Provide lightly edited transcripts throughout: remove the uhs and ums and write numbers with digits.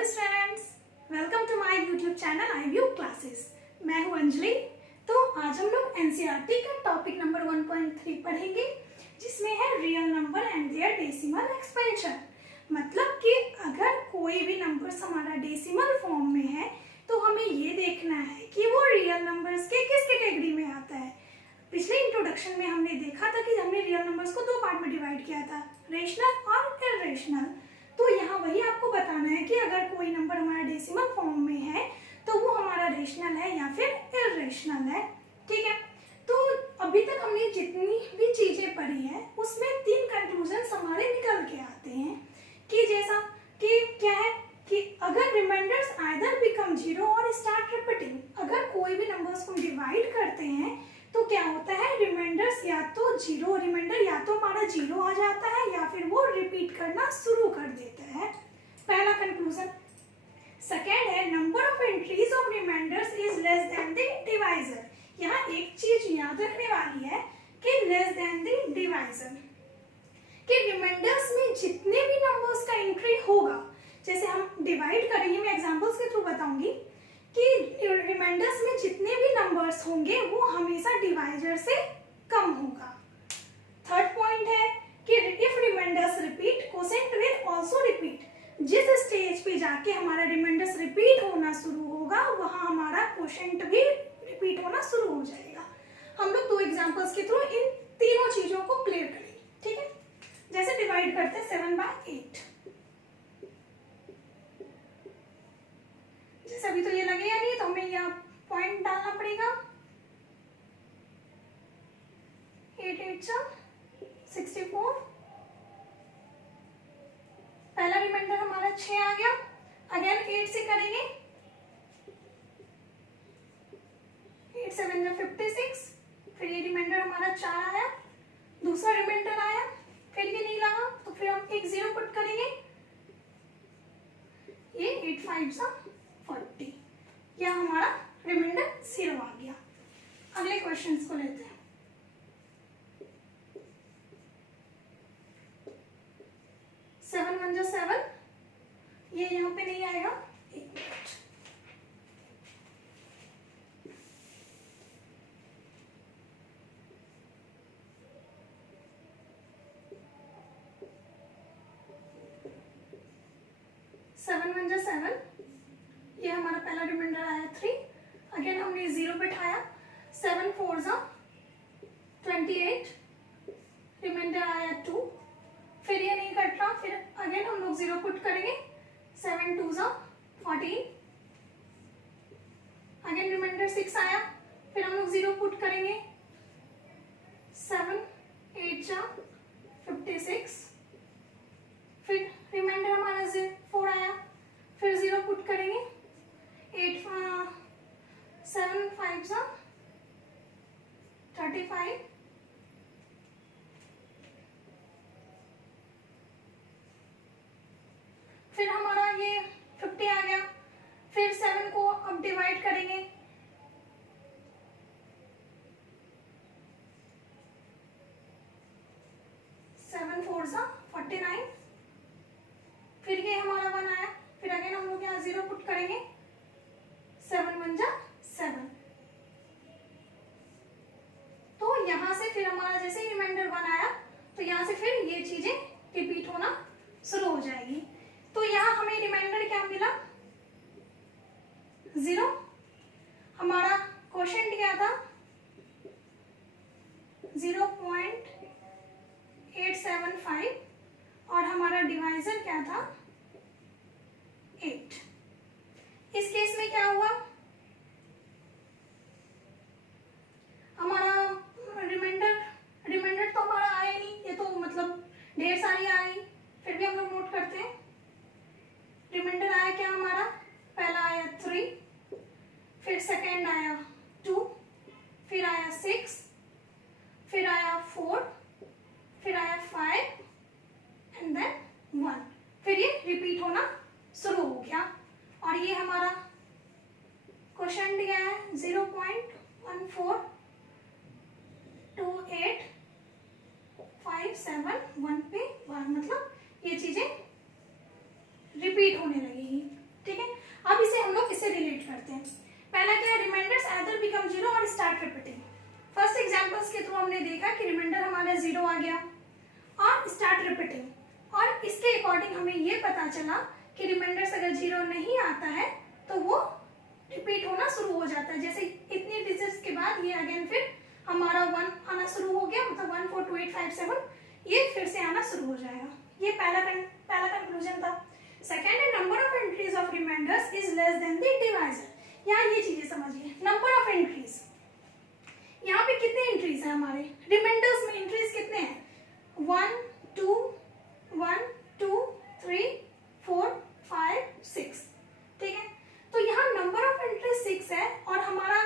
Hello students, welcome to my YouTube channel iView classes. मैं हूं अंजलि। तो आज हम लोग एनसीईआरटी का टॉपिक नंबर 1.3 पढ़ेंगे, जिसमें है real number and their decimal expansion. मतलब कि अगर कोई भी नंबर्स हमारा डेसिमल फॉर्म में है तो हमें ये देखना है कि वो रियल नंबर्स के किस कैटेगरी में आता है। पिछले इंट्रोडक्शन में हमने देखा था कि हमने रियल नंबर्स को दो पार्ट में डिवाइड किया था, रेशनल और इर्रेशनल। तो यहाँ वही आपको बताना है कि अगर कोई नंबर हमारा डेसिमल फॉर्म में है तो वो हमारा रेशनल है या फिर इर्रेशनल है। ठीक है, तो अभी तक हमने जितनी भी चीजें पढ़ी है उसमें तीन कंक्लूजन हमारे निकल के आते हैं कि जैसा कि क्या है कि अगर रिमाइंडर्स आइदर बिकम जीरो और स्टार्ट रिपीटिंग, अगर कोई भी नंबर्स को डिवाइड करते हैं तो क्या होता है, रिमाइंडर्स या तो जीरो, रिमाइंडर या तो हमारा जीरो आ जाता है या फिर वो रिपीट करना शुरू कर देता है। पहला कंक्लूजन। सेकेंड है number of entries of remainders is less than the divisor. यहाँ एक चीज याद रखने वाली है कि लेस देन द डिवाइजर, कि रिमाइंडर्स में जितने भी नंबर्स का एंट्री होगा, जैसे हम डिवाइड करेंगे, मैं एग्जांपल्स के थ्रू बताऊंगी कि रिमाइंडर्स में जितने भी नंबर्स होंगे वो हमेशा डिवाइजर से कम होगा। थर्ड पॉइंट है कि if remainders repeat, quotient will also repeat. जिस स्टेज पे जाके हमारा रिमाइंडर्स रिपीट होना शुरू होगा वहां हमारा क्वोशेंट भी रिपीट होना शुरू हो जाएगा। हम लोग दो एग्जांपल्स के थ्रू इन तीनों चीजों को क्लियर करेंगे। ठीक है, जैसे डिवाइड करते हैं 7/8। जैसे अभी तो ये लगेगा नहीं तो हमें यहाँ पॉइंट डालना पड़ेगा। 8 8 64। पहला रिमाइंडर हमारा 6 आ गया। अगेन 8 से करेंगे, 8 7 56। फिर ये रिमाइंडर हमारा 4 आया, दूसरा रिमाइंडर आया, फिर ये नहीं लगा तो फिर हम एक 0 पुट करेंगे, ये 8 5 40। यह हमारा रिमाइंडर 0 आ गया। अगले क्वेश्चंस को लेते हैं। 7 1 7, ये यहाँ पे नहीं आएगा, एक मिनट। सेवन 1 7, ये हमारा पहला रिमाइंडर आया 3। अगेन हमने 0 बिठाया, 7 4 28, रिमाइंडर आया 2। फिर ये नहीं कट रहा, फिर अगेन हम लोग 0 पुट करेंगे, 7 2 14। अगेन रिमाइंडर 6 आया, फिर हम लोग 0 पुट करेंगे, 7 8 56। फिर रिमाइंडर हमारा 4 आया, फिर 0 पुट करेंगे, 8 7 5 35। फिर हमारा ये 50 आ गया। फिर 7 को अब डिवाइड करेंगे, सेवन 4 49। फिर ये हमारा 1 आया, फिर अगेन हम लोग यहाँ 0 पुट करेंगे, 7 1 7। तो यहाँ से फिर हमारा जैसे रिमाइंडर 1 आया तो यहाँ से फिर ये चीजें रिपीट होना शुरू हो जाएगी। तो यहाँ हमें रिमाइंडर क्या मिला, 0। हमारा क्वोशेंट क्या था, 0.875 और हमारा डिवाइजर क्या था, 8। इस केस में क्या हुआ, हमारा रिमाइंडर तो हमारा आया नहीं, ये तो मतलब ढेर सारी आई, फिर भी हम लोग नोट करते हैं। रिमाइंडर आया क्या हमारा, पहला आया 3, फिर सेकेंड आया 2, फिर आया 6, फिर आया 4, फिर आया 5 एंड देन 1। फिर ये रिपीट होना शुरू हो गया और ये हमारा क्वेश्चन दिया है 0.142857 1 पे 1, मतलब ये चीजें रिपीट होने लगेगी। के थ्रू हमने देखा कि रिमाइंडर हमारा 0 आ गया और स्टार्ट रिपीटिंग, और इसके अकॉर्डिंग हमें ये पता चला कि रिमाइंडर्स अगर 0 नहीं आता है तो वो रिपीट होना शुरू हो जाता है। जैसे इतनी डिजिट्स के बाद ये अगेन फिर हमारा 1 आना शुरू हो गया, मतलब 1 4 2 8 5 7 ये फिर से आना शुरू हो जाएगा। ये पहला कंक्लूजन था। सेकेंड है number of entries of remainders is less than the divisor. यहाँ ये चीजें समझिए, नंबर ऑफ एंट्रीज, यहाँ पे कितने एंट्रीज है हमारे रिमाइंडर्स में, एंट्रीज कितने हैं 1 2 1 2 3 4 5 6, ठीक है। तो यहाँ नंबर ऑफ एंट्री 6 है और हमारा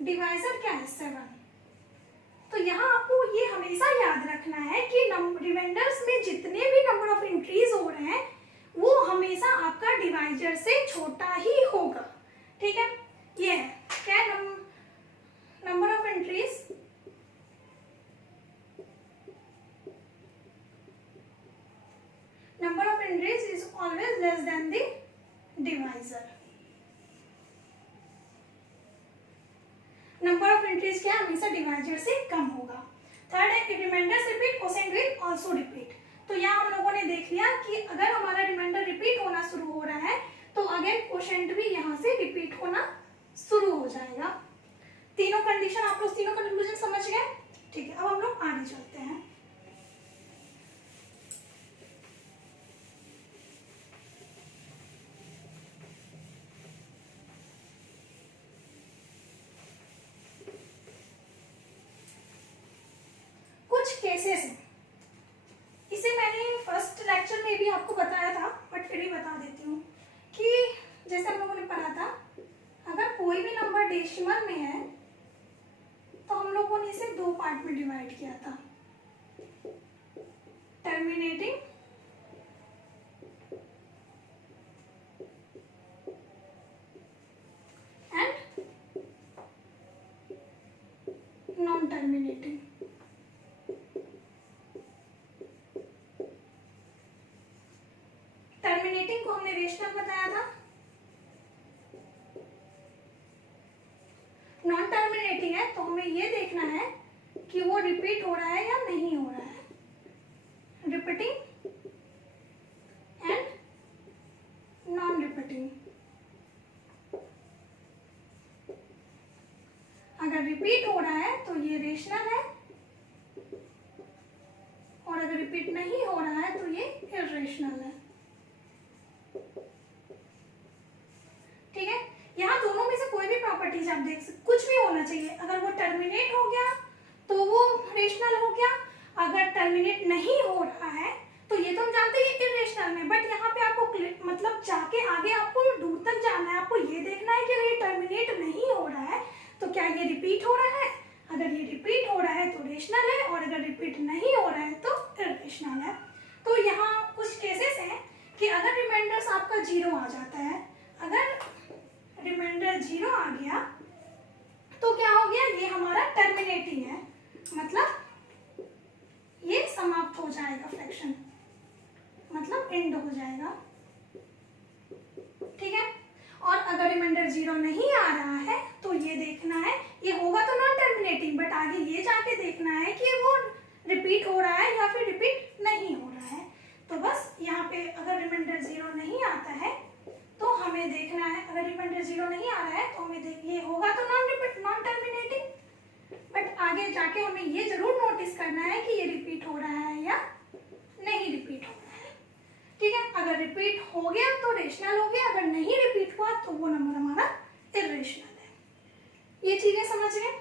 डिवाइजर क्या है 7। तो यहाँ आपको ये हमेशा याद रखना है कि रिमाइंडर्स में जितने भी नंबर ऑफ एंट्रीज हो रहे हैं वो हमेशा आपका डिवाइजर से छोटा ही होगा, ठीक है। ये है क्या number of entries, number of entries is always less than the divisor। Number of entries क्या हमेशा डिवाइजर से कम होगा। थर्ड है remainders repeat, quotient will also repeat. तो यहाँ हम लोगों ने देख लिया कि अगर हमारा रिमाइंडर रिपीट होना शुरू हो रहा है तो अगेन क्वोशेंट भी यहाँ से रिपीट होना शुरू हो जाएगा। तीनों कंडीशन आप लोग तीनों कंक्लूजन समझ गए, ठीक है। अब हम लोग आगे चलते हैं। केसेस हैं, इसे मैंने फर्स्ट लेक्चर में भी आपको बताया था बट फिर भी बता देती हूँ कि जैसे हम लोगों ने पढ़ा था अगर कोई भी नंबर डेसिमल में है तो हम लोगों ने इसे 2 पार्ट में डिवाइड किया था, terminating and non terminating. Terminating को हमने रेशनल बताया था, नॉन टर्मिनेटिंग है तो हमें ये देखना है कि वो रिपीट हो रहा है या नहीं हो रहा है, रिपीटिंग एंड नॉन रिपीटिंग। अगर रिपीट हो रहा है तो ये रेशनल है और अगर रिपीट नहीं हो रहा है तो ये इर्रेशनल है, ठीक है। यहाँ दोनों में से कोई भी प्रॉपर्टीज आप देख सकते, कुछ भी होना चाहिए। अगर वो टर्मिनेट हो गया तो वो रेशनल हो गया, अगर टर्मिनेट नहीं हो रहा है तो ये तो हम जानते हैं इर्रेशनल में, बट यहाँ पे आपको मतलब जाके आगे आपको दूर तक जाना है, आपको ये देखना है कि अगर ये टर्मिनेट नहीं हो रहा है तो क्या ये रिपीट हो रहा है। अगर ये रिपीट हो रहा है तो रेशनल है और अगर रिपीट नहीं हो रहा है तो इर्रेशनल है। तो यहाँ कुछ केसेस हैं कि अगर रिमाइंडर्स आपका 0 आ जाता है, अगर रिमाइंडर 0 आ गया तो क्या हो गया, ये हमारा टर्मिनेटिंग है, मतलब ये समाप्त हो जाएगा, फ्रैक्शन मतलब एंड हो जाएगा, ठीक है। और अगर रिमाइंडर 0 नहीं आ रहा है तो ये देखना है, ये होगा तो नॉन टर्मिनेटिंग, बट आगे ये जाके देखना है कि वो रिपीट हो रहा है या फिर रिपीट नहीं हो रहा है। तो बस यहाँ पे अगर रिमाइंडर 0 नहीं आता है तो हमें देखना है, अगर रिमाइंडर 0 नहीं आ रहा है तो हमें ये होगा तो नॉन टर्मिनेटिंग, बट आगे जाके हमें ये जरूर नोटिस करना है कि ये रिपीट हो रहा है या नहीं रिपीट हो रहा है, ठीक है। अगर रिपीट हो गया तो रेशनल हो गया, अगर नहीं रिपीट हुआ तो वो नंबर हमारा इर्रेशनल है। ये चीजें समझ गए।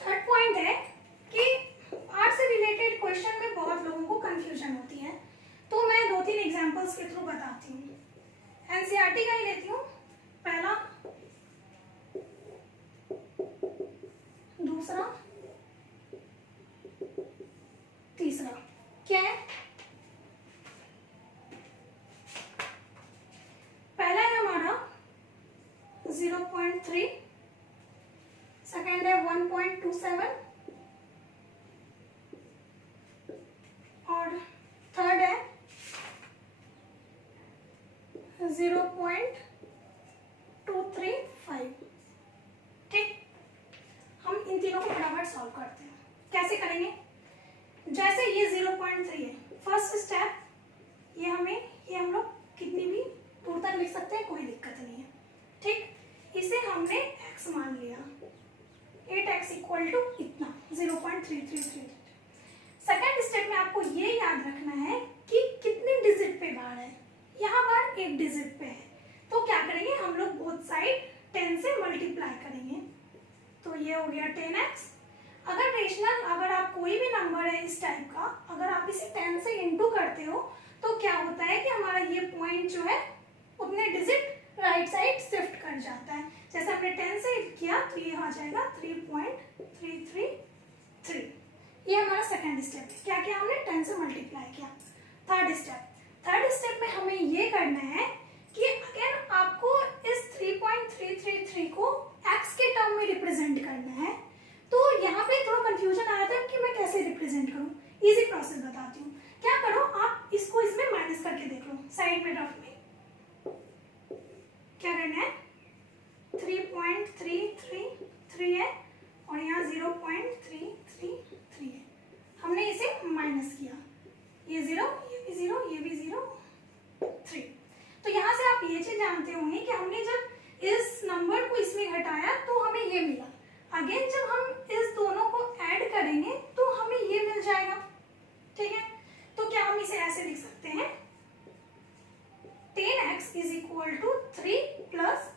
थर्ड पॉइंट है कि आर्ट से रिलेटेड क्वेश्चन में बहुत लोगों को कंफ्यूजन होती है, तो मैं 2-3 एग्जांपल्स के थ्रू बताती हूँ। एनसीईआरटी का ही लेती हूँ, पहला, दूसरा, तीसरा। क्या है, पहला है हमारा 0.3, सेकेंड है 1.27 और थर्ड है 0.235। ठीक, हम इन तीनों को फटाफट सॉल्व करते हैं। कैसे करेंगे? जैसे ये 0.3 है, फर्स्ट स्टेप ये हम लोग कितनी भी दूर तक लिख सकते हैं, कोई दिक्कत नहीं है। ठीक, इसे हमने x मान लिया, 8x इक्वल टू इतना 0.333। सेकेंड स्टेप में आपको ये याद रखना है कि कितने डिजिट पे बार है। यहाँ बार एक डिजिट पे है, तो क्या करेंगे हम लोग, बोथ साइड 10 से मल्टीप्लाई करेंगे। तो ये हो गया 10x। अगर रेशनल, अगर आप कोई भी नंबर है इस टाइप का, अगर आप इसे 10 से इंटू करते हो तो क्या होता है कि हमारा ये पॉइंट जो है उतने डिजिट राइट साइड शिफ्ट कर जाता है। जैसे हमने 10 से किया तो ये आ जाएगा 3.333। ये हमारा सेकेंड स्टेप है। क्या किया हमने? 10 से मल्टीप्लाई किया। थर्ड स्टेप में हमें ये करना है कि अगर आपको इस 3.333 को x के टर्म में रिप्रेजेंट करना है, तो यहाँ पे थोड़ा कंफ्यूजन आया था कि मैं कैसे रिप्रेजेंट करूँ। इजी प्रोसेस बताती हूँ। क्या करो, आप इसको इसमें माइनस करके देख लो, साइड में रफ में। क्या करना है? 3.333 है और यहाँ 0.333 है। हमने इसे माइनस किया, ये 0, ये भी 0, ये भी 0, 3। तो यहाँ से आप ये चीज जानते होंगे कि हमने जब इस नंबर को इसमें घटाया तो हमें ये मिला। अगेन जब हम इस दोनों को ऐड करेंगे तो हमें ये मिल जाएगा। ठीक है, तो क्या हम इसे ऐसे लिख सकते हैं, 10x is equal to 3 plus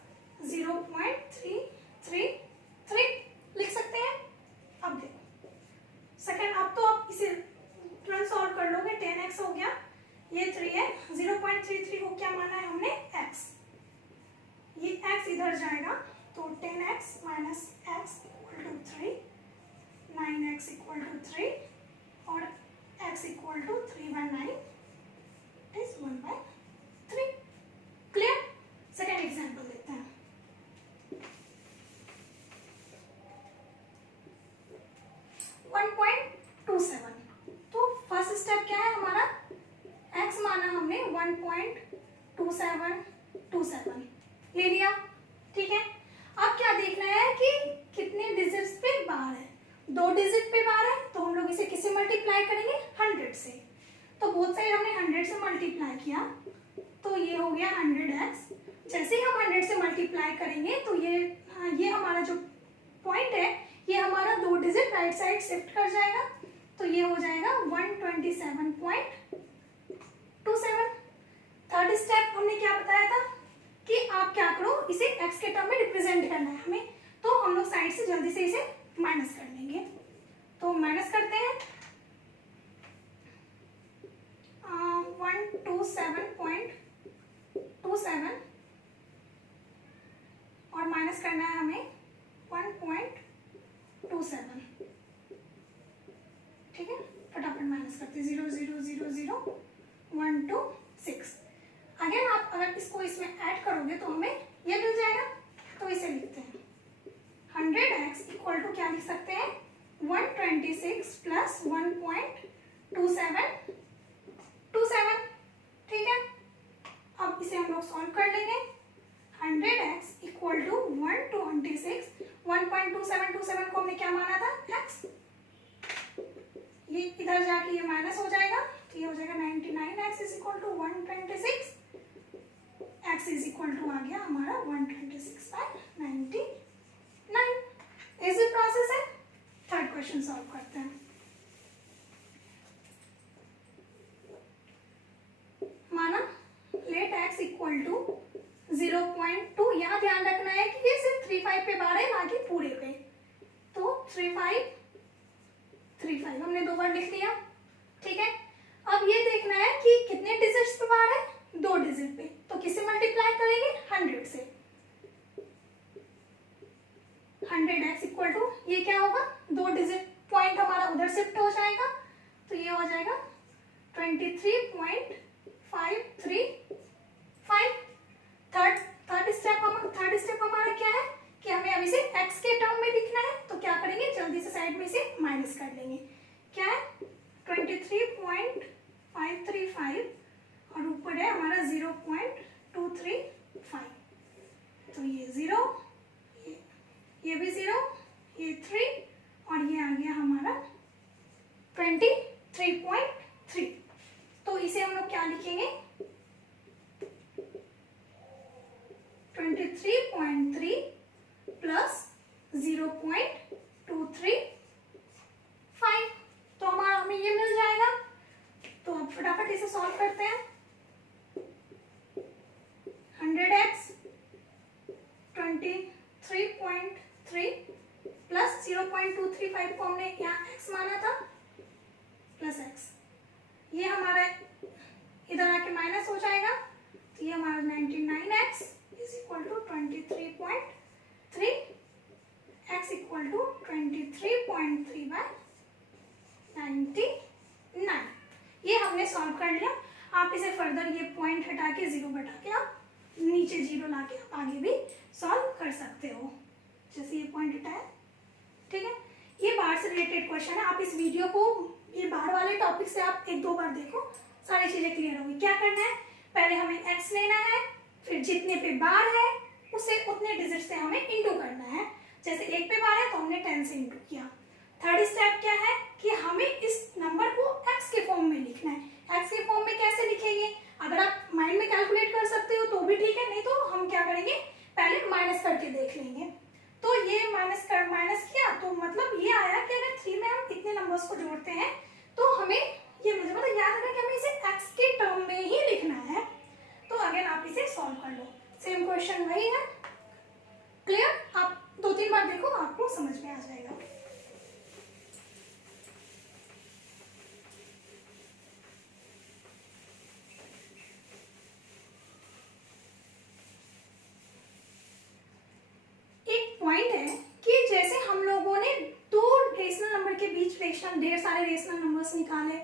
0.333 लिख सकते हैं। अब देखो सेकंड, अब तो आप इसे तुरंत सॉल्व कर लोगे। 10x हो गया, ये 3 है, 0.33 को क्या माना है हमने? x। ये x इधर जाएगा तो 10x minus x equal to 3, 9x equal to 3 और x equal to 3/9 is 1/3। Clear? Second example देखते हैं। तो फर्स्ट स्टेप क्या है हमारा? x माना हमने 1.2727 ले लिया। ठीक है, अब क्या देखना है कि कितने डिजिट्स पे बार है। 2 डिजिट पे बार है, तो हम लोग इसे किससे मल्टीप्लाई करेंगे? 100 से। तो बोथ साइड हमने 100 से मल्टीप्लाई किया, तो ये हो गया 100x। जैसे ही हम 100 से मल्टीप्लाई करेंगे तो ये हमारा जो पॉइंट है, ये हमारा 2 डिजिट राइट साइड शिफ्ट कर जाएगा, तो ये हो जाएगा 127.27। थर्ड स्टेप हमने क्या बताया था कि आप क्या करो, इसे x के टर्म में रिप्रेजेंट करना है हमें, तो हम लोग साइड से जल्दी से इसे माइनस कर लेंगे। तो माइनस करते हैं 127.27 और माइनस करना है हमें 1.27। ठीक है, फटाफट माइनस करते हैं। 0 0 0 0 1 2 6। अगेन आप अगर इसको इसमें ऐड करोगे तो हमें ये मिल जाएगा। तो इसे लिखते हैं 100x इक्वल टू क्या लिख सकते हैं? 126 प्लस 1.2727। ठीक है, अब इसे हम लोग सॉल्व कर लेंगे। 100x इक्वल टू 126, 1.2727 को हमने क्या माना था? x। ये इधर जाके ये माइनस हो जाएगा, तो ये हो जाएगा 99x is equal to 126। x is equal to आ गया हमारा 126/99। इजी प्रोसेस है। थर्ड क्वेश्चन सॉल्व करते हैं। माना लेट x इक्वल टू 0.2। यहाँ ध्यान रखना है कि ये सिर्फ 35 पे बार है, ना कि पूरे पे। तो 3535 हमने 2 बार लिख लिया। ठीक है, अब ये देखना है कि कितने डिजिट्स पे बार है? 2 डिजिट पे। तो किससे मल्टीप्लाई करेंगे? 100 से। 100x इक्वल टू ये क्या होगा? 2 डिजिट पॉइंट हमारा उधर शिफ्ट हो जाएगा, तो ये हो जाएगा 23.535। थर्ड स्टेप हमारा क्या है कि हमें अब इसे x के टर्म में लिखना है, तो क्या करेंगे? जल्दी से साइड में इसे माइनस कर लेंगे। क्या है? 23.535 और ऊपर है हमारा 0.2727। 2 3 5, तो ये 0, ये भी 0, ये 3 और ये आ गया हमारा 23.3। तो इसे हम लोग क्या लिखेंगे, 23.3 प्लस 0.235, तो हमारा हमें ये मिल जाएगा। तो अब फटाफट इसे सॉल्व करते हैं। 100x 23.3 प्लस 0.235 को हमने यहाँ x माना था, प्लस x, ये हमारा इधर आके माइनस हो जाएगा, तो ये हमारा 99x is equal to 23.3, x equal to 23.3 by 99। ये हमने सॉल्व कर लिया। आप इसे फर्दर ये पॉइंट हटा के 0 बटा के आप नीचे 0 ला के आप आगे भी सॉल्व कर सकते हो, जैसे ये पॉइंट हटाया। ठीक है, ये बार से रिलेटेड क्वेश्चन है। आप इस वीडियो को ये बार वाले टॉपिक से आप 1-2 बार देखो, सारी चीजें क्लियर होगी। क्या करना है, पहले हमें x लेना है, फिर जितने पे बार है उसे उतने डिजिट से हमें इंटू करना है। जैसे 1 पे बार है तो हमने 10 से इंटू किया। थर्ड स्टेप क्या है कि हमें इस नंबर को x के फॉर्म में लिखना है। x के फॉर्म में कैसे लिखेंगे, अगर आप माइंड में कैलकुलेट कर सकते हो तो भी ठीक है, नहीं तो हम क्या करेंगे, पहले माइनस करके देख लेंगे। तो ये माइनस किया तो मतलब ये आया कि अगर 3 में हम इतने नंबर्स को जोड़ते हैं तो हमें ये मतलब याद रखना कि हमें इसे x के टर्म में ही लिखना है। तो अगेन आप इसे सॉल्व कर लो, सेम क्वेश्चन वही है। क्लियर, आप 2-3 बार देखो, आपको समझ में आ जाएगा। पॉइंट है कि जैसे हम लोगों ने 2 रेशनल नंबर के बीच ढेर सारे रेशनल नंबर्स निकाले,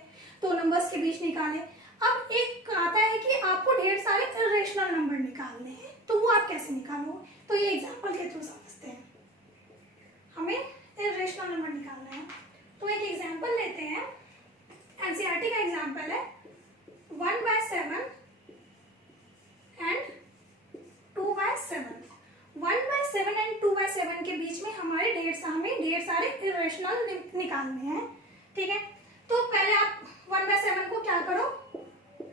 2 नंबर्स के बीच निकाले। अब एक आता है कि आपको ढेर सारे इर्रेशनल नंबर निकालने हैं, तो वो आप कैसे निकालोगे, तो ये एग्जांपल के थ्रू समझते हैं। हमें इर्रेशनल नंबर निकालना है, तो एक एग्जांपल लेते हैं। एनसीईआरटी का एग्जांपल है 1/7 एंड 2/7। 1/7 एंड 2/7 के बीच में हमें ढेर सारे इर्रेशनल निकालने हैं। ठीक है, तो पहले आप 1/7 को क्या करो,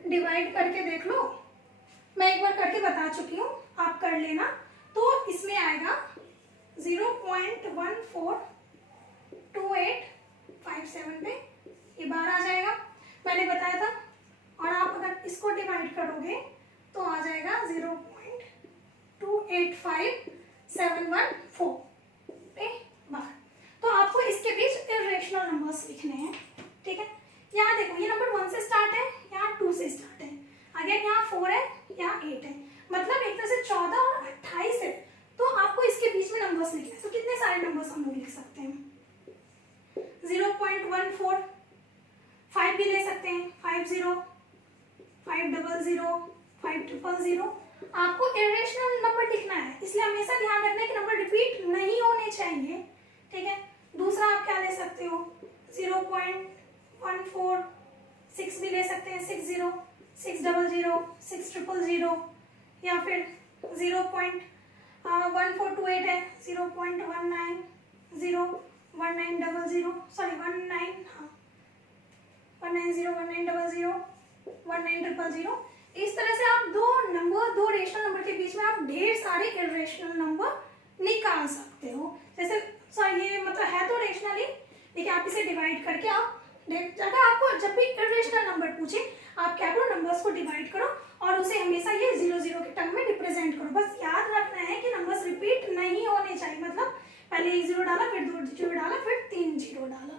डिवाइड करके देख लो। मैं एक बार करके बता चुकी हूँ, आप कर लेना। तो इसमें आएगा 0.142857 पे ये बार आ जाएगा, मैंने बताया था। और आप अगर इसको डिवाइड करोगे तो आ जाएगा 0.285714 पे बार। तो आपको इसके बीच इर्रेशनल नंबर्स लिखने हैं। ठीक है, यहाँ देखो ये नंबर 1 से स्टार्ट है, यहाँ 2 से स्टार्ट है, अगेन यहाँ 4 है, यहाँ 8 है, मतलब एक तरह से 14 और 28 है। तो आपको इसके बीच में नंबर्स लिखना है। तो कितने सारे नंबर्स हम लोग लिख सकते हैं, 0.14, 5 भी ले सकते हैं, 50, 500, 5000। आपको इर्रेशनल नंबर लिखना है, इसलिए हमेशा ध्यान रखना है कि नंबर रिपीट नहीं होने चाहिए। ठीक है, दूसरा आप क्या ले सकते हो, 0.14, 6 भी ले सकते हैं, 60, 600, 6000, या फिर 0.1428 है, 0.19, 1900, सॉरी 1900, 1900। इस तरह से आप दो रेशनल नंबर के बीच में आप ढेर सारे इर्रेशनल नंबर निकाल सकते हो। जैसे सॉरी ये मतलब है तो रेशनल ही, लेकिन आप इसे डिवाइड करके आप अगर आपको जब भी इर्रेशनल नंबर पूछे आप क्या करो, नंबर्स को डिवाइड करो और उसे हमेशा ये 0 के टर्म में रिप्रेजेंट करो। बस याद रखना है कि नंबर्स रिपीट नहीं होने चाहिए, मतलब पहले 1 0 डाला, फिर 2 0 डाला, फिर 3 0 डाला।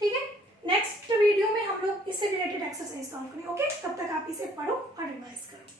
ठीक है, नेक्स्ट वीडियो में हम लोग इससे रिलेटेड एक्सरसाइज सॉल्व करें। ओके, तब तक आप इसे पढ़ो और रिवाइज करो।